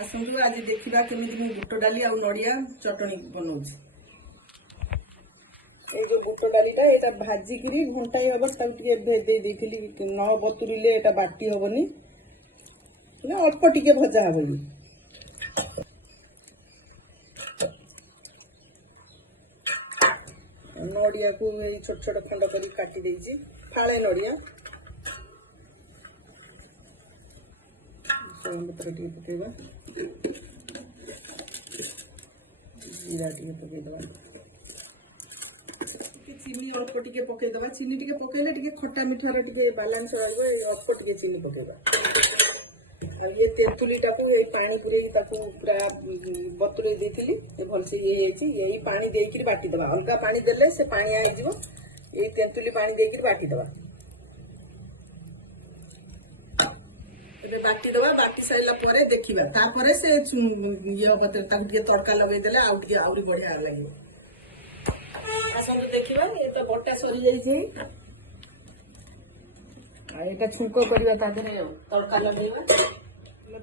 आसतु आज देखा केमी बुट डाली आ नड़िया चटनी बनाऊँ। ये जो बुट डालीटा ये भाजिक घंटाए हम भेदी न बतुरीले ये बाटी हेनी अल्प टिके भजा हे नड़िया को छोट छोट खंड कर काटी देछि फाळे नड़िया पत्र टे पकेबा जीरा टे पकेदबा चीनी अल्प टिके पकेदबा चीनी टिके पकेले टिके खट्टा मिठार टिके बैलेंस रहइबो अल्प टिके चीनी पकेबा ये तेंतुलीटा को ये पानी पूरे पूरा बतुरे देथिली ये भलसे यही पानी देकरी बाटी दबा अलगा पानी देले से पानी आई जीवो ये तेंतुली पानी देकरी बाटी दबा एबे बाटी दबा बाटी साइला परे देखिबा तापरे से ये बते ताकू के तड़का लगै देले आउरी बढ़िया लागिबो आसंतु देखिबा ये तो बटा सरी जाई छी आ एटा छुंको करबा ता देरे तड़का लगैबा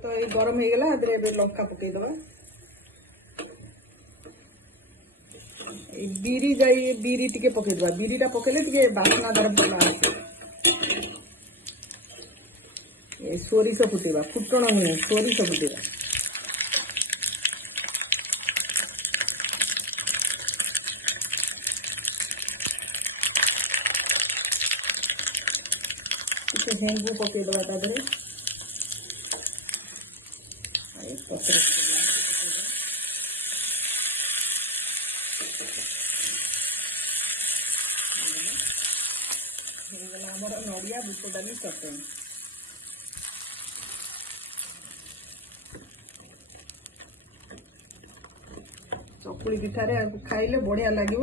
तो ये गरम हो गला अदरे लंका पकई दबा बीरी जाई बीरी टिके पकई दबा बीरीटा पकेले टिके बासना दर भला ये सोरिष फुटेबा फुटण नुहे सोरिष फुटेबा हेंगू पकई दबा ता देरे नड़िया बुट डाली चटनी चकुली पिठारे खाइले बढ़िया लगे।